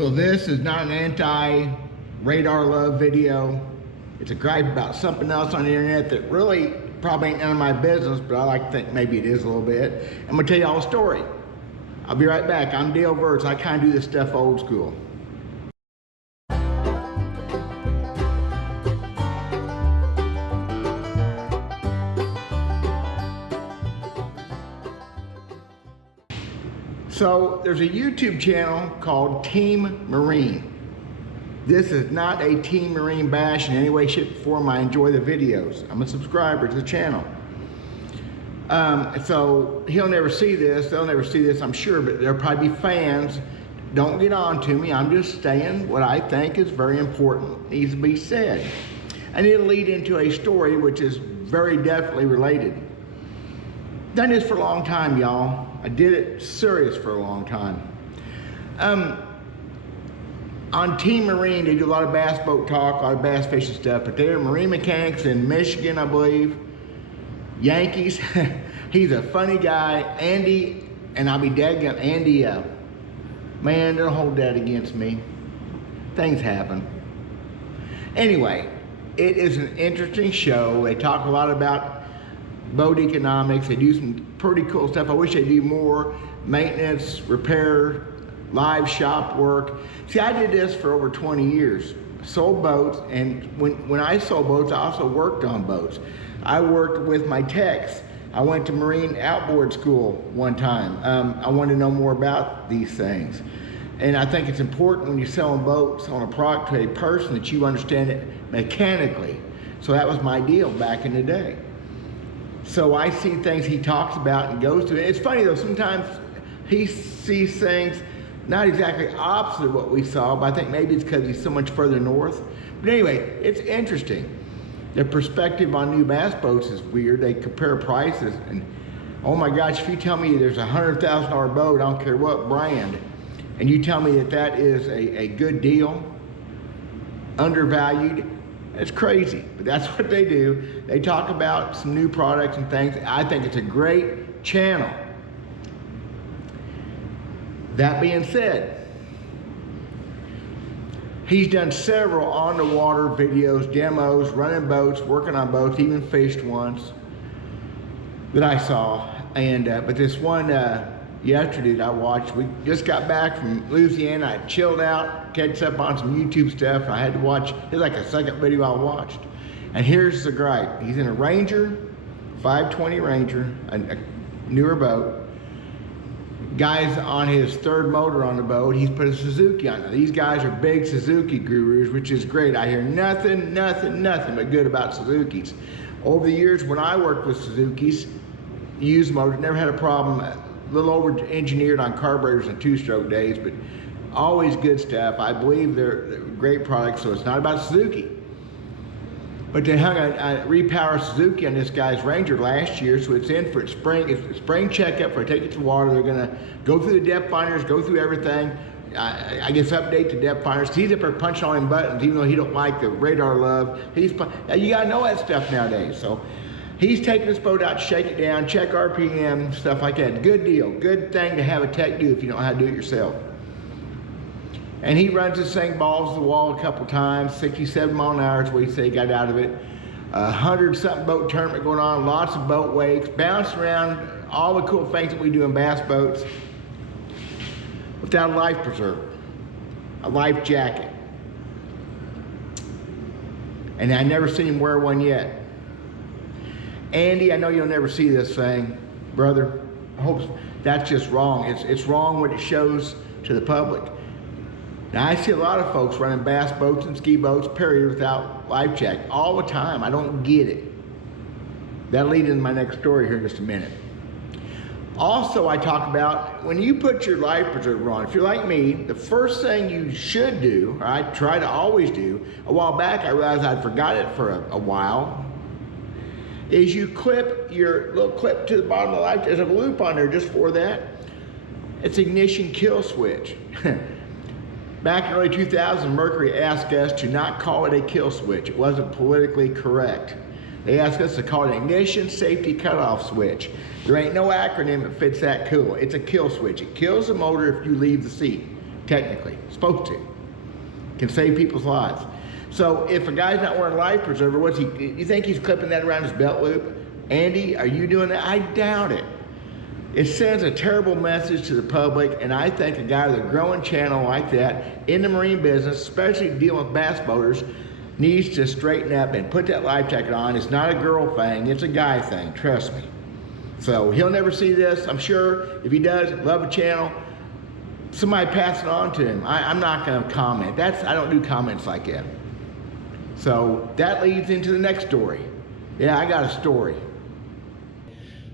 So this is not an anti-radar love video. It's a gripe about something else on the internet that really probably ain't none of my business, but I like to think maybe it is a little bit. I'm gonna tell you all a story. I'll be right back. I'm Dale Verts. I kind of do this stuff old school. So there's a YouTube channel called Team Marine. This is not a Team Marine bash in any way, shape, or form. I enjoy the videos. I'm a subscriber to the channel. So he'll never see this, they'll never see this, I'm sure, but there'll probably be fans. Don't get on to me. I'm just saying what I think is very important, needs to be said. And it'll lead into a story which is very definitely related. Done this for a long time, y'all. I did it serious for a long time. On Team Marine, they do a lot of bass boat talk, a lot of bass fishing stuff, but they're marine mechanics in Michigan, I believe. Yankees. He's a funny guy. Andy, and I'll be daggum, Andy, man, don't hold that against me. Things happen. Anyway, it is an interesting show. They talk a lot about boat economics. They do some pretty cool stuff. I wish they do more maintenance, repair, live shop work. See, I did this for over 20 years. Sold boats, and when I sold boats, I also worked on boats. I worked with my techs. I went to Marine Outboard School one time. I wanted to know more about these things. And I think it's important when you're selling boats on a product to a person that you understand it mechanically. So that was my deal back in the day. So I see things he talks about and goes to. It's funny though, sometimes he sees things not exactly opposite of what we saw, but I think maybe it's because he's so much further north. But anyway, it's interesting. Their perspective on new bass boats is weird. They compare prices, and oh my gosh, if you tell me there's a $100,000 boat, I don't care what brand, and you tell me that that is a good deal, undervalued, it's crazy, but that's what they do. They talk about some new products and things. I think it's a great channel. That being said, he's done several on the water videos, demos, running boats, working on boats, even fished once that I saw. And but this one yesterday that I watched, we just got back from Louisiana. I chilled out, catch up on some YouTube stuff, and I had to watch, it's like a second video I watched. And here's the gripe. He's in a Ranger, 520 Ranger, a newer boat. Guy's on his third motor on the boat. He's put a Suzuki on it. These guys are big Suzuki gurus, which is great. I hear nothing but good about Suzukis. Over the years when I worked with Suzukis, used motors, never had a problem. A little over engineered on carburetors and two-stroke days, but always good stuff. I believe they're great products, so it's not about Suzuki. But they hung a repower Suzuki on this guy's Ranger last year, so it's in for its spring checkup for take it to water. They're gonna go through the depth finders, go through everything. I guess update the depth finders. He's up there punching all them buttons, even though he don't like the radar love. You gotta know that stuff nowadays. So he's taking this boat out to shake it down, check RPM, stuff like that. Good deal, good thing to have a tech do if you don't know how to do it yourself. And he runs this thing balls to the wall a couple times, 67 mile an hour is what he said he got out of it. 100-something boat tournament going on, lots of boat wakes, bouncing around, all the cool things that we do in bass boats without a life preserver, a life jacket. And I never seen him wear one yet. Andy, I know you'll never see this thing, brother. I hope that's just wrong. It's wrong what it shows to the public. Now, I see a lot of folks running bass boats and ski boats, period, without life jacket all the time. I don't get it. That'll lead into my next story here in just a minute. Also, I talk about when you put your life preserver on, if you're like me, the first thing you should do, or I try to always do, a while back I realized I'd forgot it for a while, is you clip your little clip to the bottom of the life. There's a loop on there just for that. It's ignition kill switch. Back in early 2000, Mercury asked us to not call it a kill switch. It wasn't politically correct. They asked us to call it ignition safety cutoff switch. There ain't no acronym that fits that cool. It's a kill switch. It kills the motor if you leave the seat. technically. Supposed to. Can save people's lives. So if a guy's not wearing life preserver, what's he, you think he's clipping that around his belt loop? Andy, are you doing that? I doubt it. It sends a terrible message to the public, and I think a guy with a growing channel like that in the marine business, especially dealing with bass boaters, needs to straighten up and put that life jacket on. It's not a girl thing, it's a guy thing, trust me. So he'll never see this, I'm sure. If he does, love the channel. Somebody pass it on to him. I'm not gonna comment. I don't do comments like that. So that leads into the next story. Yeah, I got a story.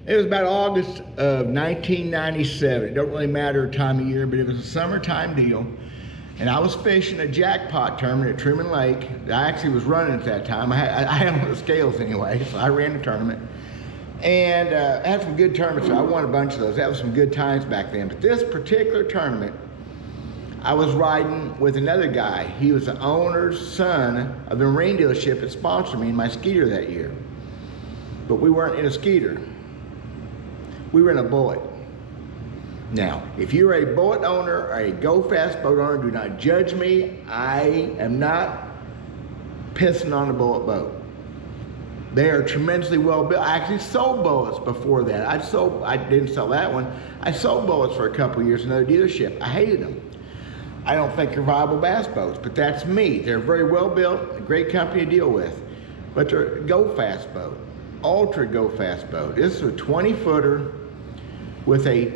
It was about August of 1997. It don't really matter time of year, but it was a summertime deal. And I was fishing a jackpot tournament at Truman Lake. I actually was running at that time. I had on the scales anyway, so I ran the tournament. And I had some good tournaments, so I won a bunch of those. That was some good times back then. But this particular tournament, I was riding with another guy. He was the owner's son of the marine dealership that sponsored me in my Skeeter that year. But we weren't in a Skeeter. We were in a Bullet. Now, if you're a Bullet owner or a Go Fast boat owner, do not judge me. I am not pissing on a Bullet boat. They are tremendously well built. I actually sold Bullets before that. I didn't sell that one. I sold Bullets for a couple of years in another dealership. I hated them. I don't think they're viable bass boats, but that's me. They're very well built, a great company to deal with. But they're a Go Fast boat, ultra Go Fast boat. This is a 20-footer with a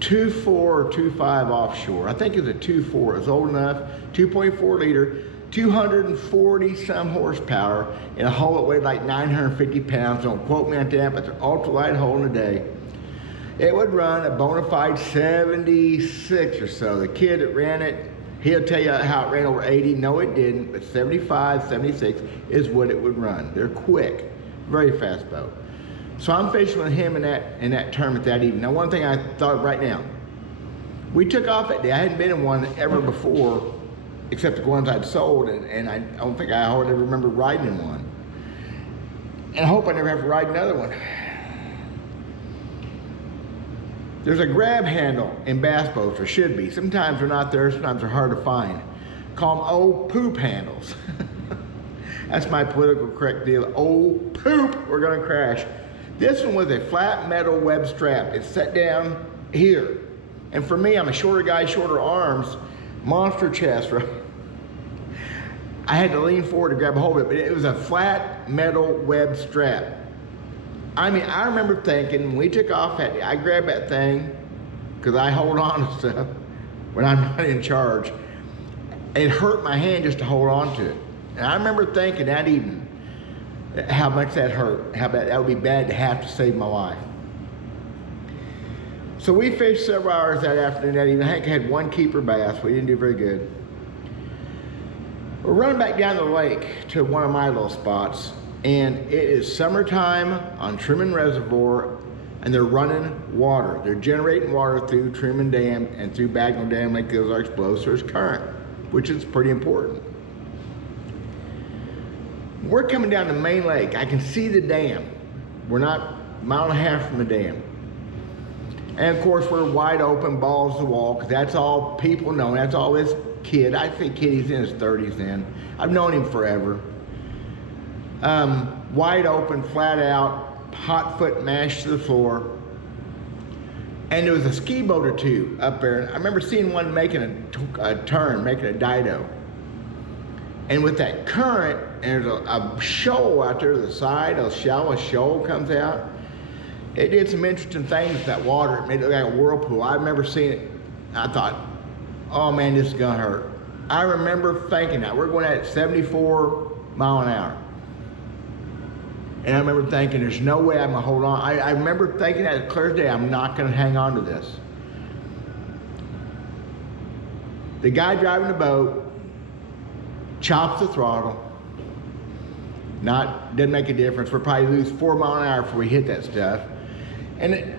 2.4 or 2.5 offshore. I think it's a 2.4, it's old enough, 2.4 liter, 240 some horsepower in a hull that weighed like 950 pounds. Don't quote me on that, but they're ultralight hull in a day. It would run a bona fide 76 or so. The kid that ran it, he'll tell you how it ran over 80. No, it didn't, but 75, 76 is what it would run. They're quick, very fast boat. So I'm fishing with him in that tournament that evening. Now, one thing I thought of right now, we took off that day. I hadn't been in one ever before, except the ones I'd sold, and I don't think I hardly remember riding in one. And I hope I never have to ride another one. There's a grab handle in bass boats, or should be. Sometimes they're not there, sometimes they're hard to find. Call them old poop handles. That's my political correct deal. Old poop, we're gonna crash. This one was a flat metal web strap. It's set down here. And for me, I'm a shorter guy, shorter arms, monster chest, right? I had to lean forward to grab a hold of it, but it was a flat metal web strap. I mean, I remember thinking, when we took off that day, I grabbed that thing, because I hold on to stuff when I'm not in charge. It hurt my hand just to hold on to it. And I remember thinking that evening, how much that hurt, how bad that would be bad to have to save my life. So we fished several hours that afternoon, that evening. I think I had one keeper bass. We didn't do very good. We're running back down the lake to one of my little spots, and it is summertime on Truman Reservoir, and they're running water. They're generating water through Truman Dam and through Bagnell Dam, Lake Ozarks below, so there's current, which is pretty important. We're coming down the main lake. I can see the dam. We're not a mile and a half from the dam. And of course, we're wide open, balls to the wall, because that's all people know. That's all this kid. I think kid, he's in his 30s then. I've known him forever. Wide open, flat out, hot foot mashed to the floor. And there was a ski boat or two up there. I remember seeing one making a turn, making a dido. And with that current, and there's a shoal out there to the side, a shallow shoal comes out. It did some interesting things with that water. It made it look like a whirlpool. I remember seeing it. I thought, oh man, this is gonna hurt. I remember thinking that. We're going at 74 miles an hour. And I remember thinking, there's no way I'm gonna hold on. I remember thinking that clear as day, I'm not gonna hang on to this. The guy driving the boat chops the throttle. Doesn't make a difference. We'll probably lose 4 miles an hour before we hit that stuff. And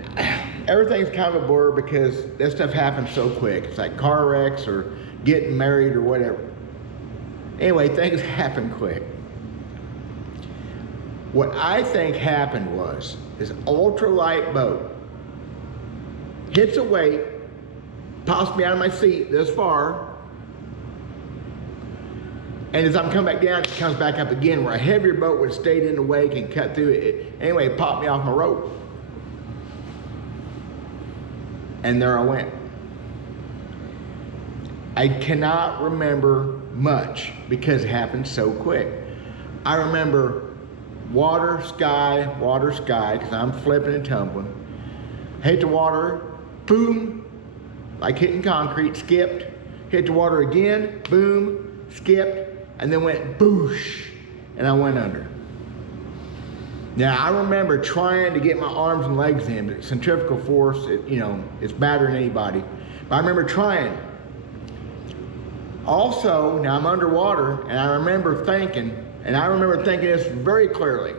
everything's kind of a blur because that stuff happens so quick. It's like car wrecks or getting married or whatever. Anyway, things happen quick. What I think happened was this ultralight boat hits a weight pops me out of my seat this far. And as I'm coming back down, it comes back up again, where a heavier boat would have stayed in the wake and cut through it. Anyway, it popped me off my rope. And there I went. I cannot remember much because it happened so quick. I remember water, sky, because I'm flipping and tumbling. Hit the water, boom, like hitting concrete, skipped. Hit the water again, boom, skipped, and then went boosh, and I went under. Now, I remember trying to get my arms and legs in, but centrifugal force, it's better than anybody. But I remember trying. Also, now I'm underwater, and I remember thinking this very clearly.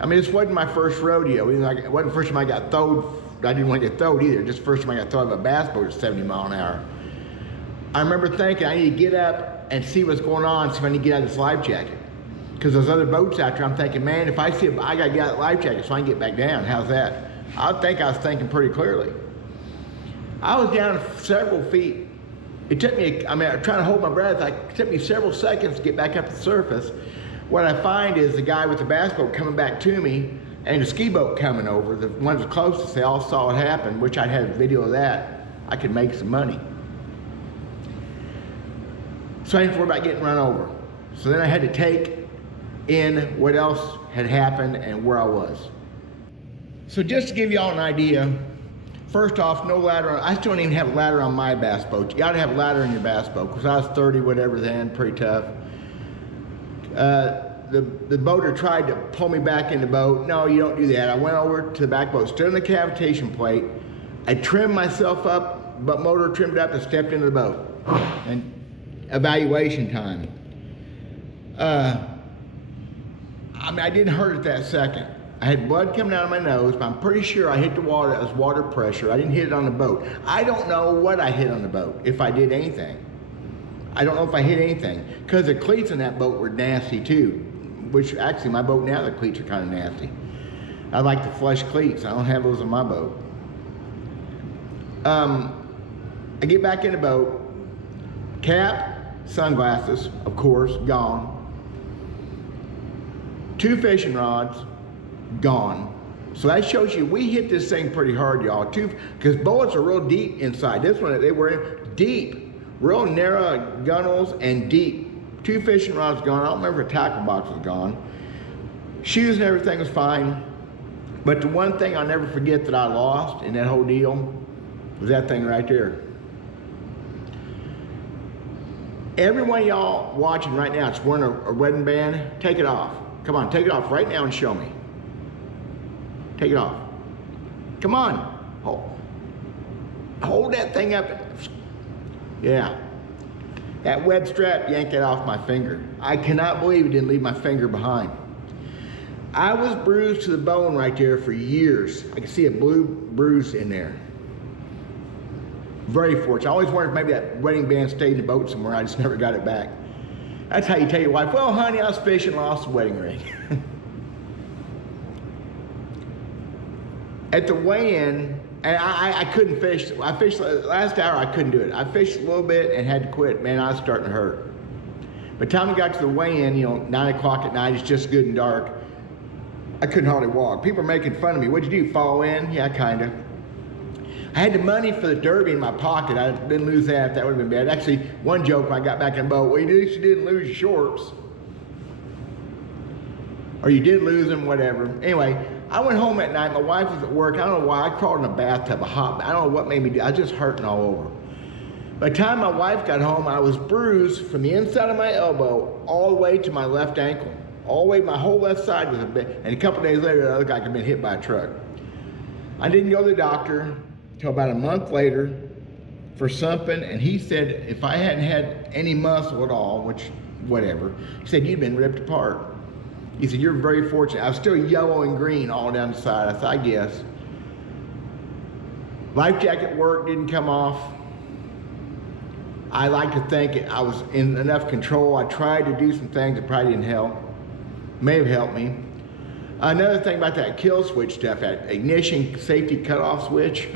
I mean, this wasn't my first rodeo. It wasn't the first time I got throwed. I didn't want to get throwed either. Just the first time I got thrown by a bass boat at 70 miles an hour. I remember thinking I need to get up and see what's going on, see if I need to get out of this life jacket. Because there's other boats out there, I'm thinking, man, if I see it, I gotta get out of the life jacket so I can get back down. How's that? I think I was thinking pretty clearly. I was down several feet. It took me, I'm trying to hold my breath. It took me several seconds to get back up to the surface. What I find is the guy with the bass boat coming back to me and the ski boat coming over. The ones closest, they all saw it happen, which I'd had a video of that. I could make some money. So I didn't worry about getting run over. So then I had to take in what else had happened and where I was. So just to give you all an idea, first off, no ladder. I still don't even have a ladder on my bass boat. You gotta have a ladder in your bass boat, because I was 30, whatever then, pretty tough. The boater tried to pull me back in the boat. No, you don't do that. I went over to the back boat, stood on the cavitation plate. I trimmed myself up, but motor trimmed up and stepped into the boat. And evaluation time. I didn't hurt it that second. I had blood coming out of my nose, but I'm pretty sure I hit the water. That was water pressure. I didn't hit it on the boat. I don't know what I hit on the boat, if I did anything. I don't know if I hit anything, because the cleats in that boat were nasty too, which actually my boat now, the cleats are kind of nasty. I like the flush cleats. I don't have those on my boat. I get back in the boat, cap, sunglasses, of course, gone. 2 fishing rods, gone. So that shows you we hit this thing pretty hard, y'all. Because bullets are real deep inside. This one, they were deep, real narrow gunnels and deep. 2 fishing rods gone. I don't remember if a tackle box was gone. Shoes and everything was fine. But the one thing I'll never forget that I lost in that whole deal was that thing right there. Everyone y'all watching right now that's wearing a wedding band, take it off. Come on, take it off right now and show me. Take it off. Come on. Hold that thing up. Yeah. That web strap yanked it off my finger. I cannot believe it didn't leave my finger behind. I was bruised to the bone right there for years. I can see a blue bruise in there. Very fortunate. I always wondered if maybe that wedding band stayed in the boat somewhere. I just never got it back. That's how you tell your wife, well, honey, I was fishing, lost the wedding ring. At the weigh-in, and I couldn't fish. I fished the last hour, I couldn't do it. I fished a little bit and had to quit. Man, I was starting to hurt. By the time we got to the weigh-in, 9 o'clock at night, it's just good and dark. I couldn't hardly walk. People were making fun of me. What'd you do, follow in? Yeah, kinda. I had the money for the derby in my pocket. I didn't lose that. That would have been bad. Actually, one joke when I got back in the boat, well, at least you didn't lose your shorts. Or you did lose them, whatever. Anyway, I went home at night. My wife was at work. I don't know why. I crawled in a bathtub, I don't know what made me do. I was just hurting all over. By the time my wife got home, I was bruised from the inside of my elbow all the way to my left ankle. All the way, my whole left side was a bit. And a couple days later, I looked like I'd been hit by a truck. I didn't go to the doctor until about a month later for something, and he said if I hadn't had any muscle at all, which, whatever, he said, you'd been ripped apart. He said, you're very fortunate. I was still yellow and green all down the side. I said, I guess. Life jacket work didn't come off. I like to think I was in enough control. I tried to do some things that probably didn't help. May have helped me. Another thing about that kill switch stuff, that ignition safety cutoff switch,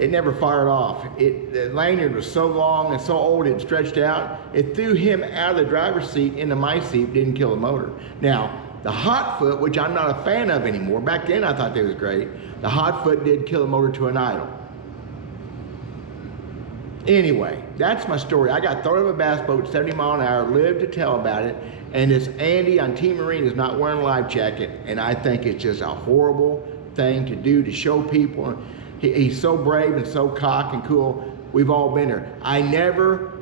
it never fired off. The lanyard was so long and so old it stretched out. It threw him out of the driver's seat into my seat, didn't kill the motor. Now, the hot foot, which I'm not a fan of anymore, back then I thought they was great, the hot foot did kill the motor to an idle. Anyway, that's my story. I got thrown out of a bass boat 70 miles an hour, lived to tell about it, and this Andy on Team Marine is not wearing a life jacket, and I think it's just a horrible thing to do to show people. He's so brave and so cock and cool. We've all been there. I never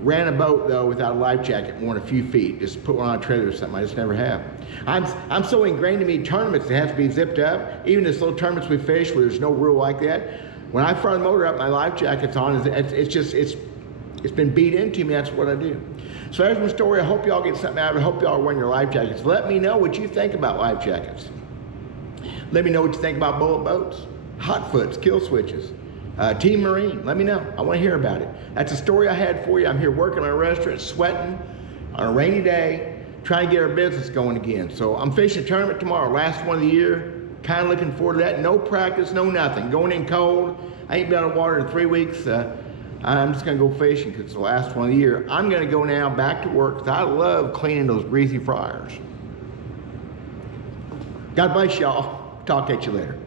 ran a boat though without a life jacket more than a few feet. Just put one on a trailer or something. I just never have. I'm so ingrained to me tournaments that have to be zipped up. Even this little tournaments we fish where there's no rule like that. When I fire the motor up, my life jacket's on. It's been beat into me. That's what I do. So there's my story. I hope y'all get something out of it. I hope y'all are wearing your life jackets. Let me know what you think about life jackets. Let me know what you think about bullet boats, hot foots, kill switches, Team Marine. Let me know. I want to hear about it. That's a story I had for you. I'm here working in a restaurant, sweating on a rainy day, trying to get our business going again. So I'm fishing a tournament tomorrow, last one of the year. Kind of looking forward to that. No practice, no nothing. Going in cold. I ain't been on the water in 3 weeks. I'm just going to go fishing because it's the last one of the year. I'm going to go now back to work because I love cleaning those greasy fryers. God bless y'all. Talk at you later.